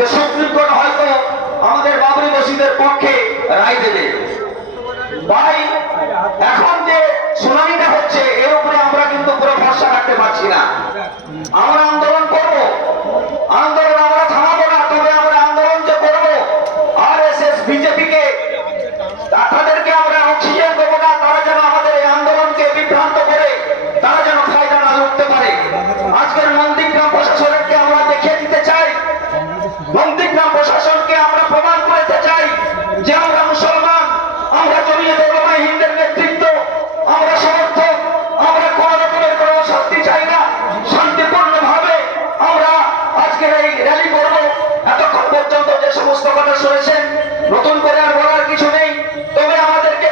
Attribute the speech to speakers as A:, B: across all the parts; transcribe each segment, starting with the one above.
A: যে supreme court হয়তো আমাদের বাবরি মসজিদের পক্ষে রায় দেবে। ভাই, এখন যে শুনানিটা হচ্ছে, এর উপরে আমরা কিন্তু পুরো ভরসা রাখতে পারছি না। আমরা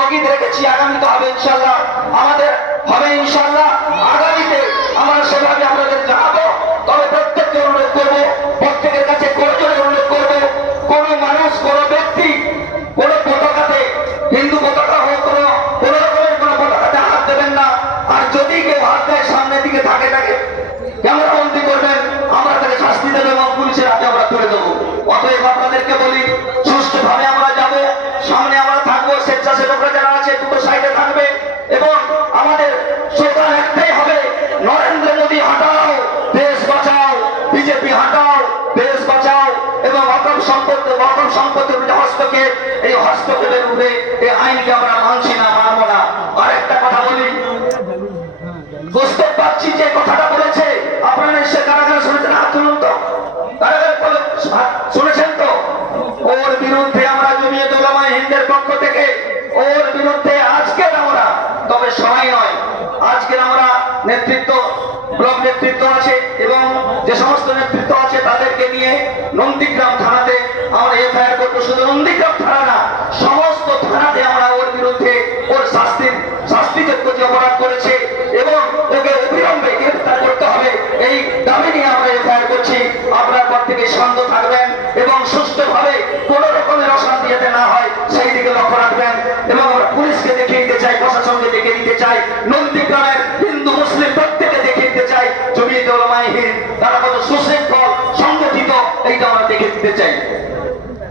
A: স্থগিত রেখেছি আগামীতে হবে ইনশাল্লাহ আমাদের হবে ইনশাল্লাহ আগামীতে আমরা সেভাবে আপনাদের জানাব, তবে প্রত্যেককে অনুরোধ করব, প্রত্যেকের কাছে করজোরে অনুরোধ করব, কোন মানুষ, কোন ব্যক্তি, কোন পতাকাতে, হিন্দু পতাকা হোক, কোন কোন রকমের কোন পতাকাতে হাত দেবেন না। আর যদি কেউ হাত দেয়, সামনের দিকে থাকে থাকে ক্যামেরা বন্দি করবেন, আমরা তাকে শাস্তি দেবো এবং পুলিশের হাতে বিজেপি হটাও দেশ বাঁচাও এবং অকম সম্পত্তি অকম সম্পত্তির যে হস্তক্ষেপ। এই হস্তক্ষেপের উপরে এই আইনকে আমরা মানছি না, মানবো না। আরেকটা কথা বলি। বুঝতে পারছি যে কথাটা বলেছে, আপনারা নিশ্চয় কারা কারা শুনেছেন? হাত তুলুন তো। শুনেছেন তো? ওর বিরুদ্ধে আমরা জমিয়ে দোলামা হিন্দের পক্ষ থেকে, ওর বিরুদ্ধে আজকের আমরা, তবে সবাই নয়, আজকের আমরা নেতৃত্ব ব্লক নেতৃত্ব আছে এবং যে সমস্ত নেতৃত্ব আছে তাদেরকে নিয়ে নন্দীগ্রাম থানাতে আমরা এফআইআর করব। শুধু নন্দীগ্রাম থানা না, সমস্ত থানাতে আমরা ওর বিরুদ্ধে ওর শাস্তির, শাস্তিযোগ্য যে অপরাধ করেছে এবং ওকে অবিলম্বে গ্রেফতার করতে হবে, এই দাবি নিয়ে আমরা এফআইআর করছি। আপনার পর থেকে শান্ত থাকবেন এবং সুস্থভাবে কোন রকমের অশান্তি যাতে না হয়, সেই দিকে লক্ষ্য রাখবেন। এবং আমরা পুলিশকে দেখিয়ে দিতে চাই, প্রশাসনকে দেখিয়ে নিতে চাই। নন্দীগ্রামের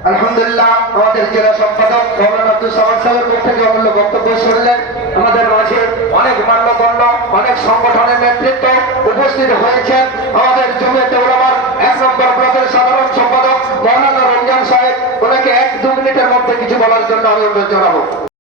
B: আমাদের জেলা সম্পাদক মৌলানা অনেক মান্যগণ্য, অনেক নেতৃত্ব উপস্থিত হয়েছেন। আমাদের ব্লকের সাধারণ সম্পাদক মৌলানা সাহেব, ওনাকে এক দু মিনিটের মধ্যে কিছু বলার জন্য আমি অনুরোধ জানাব।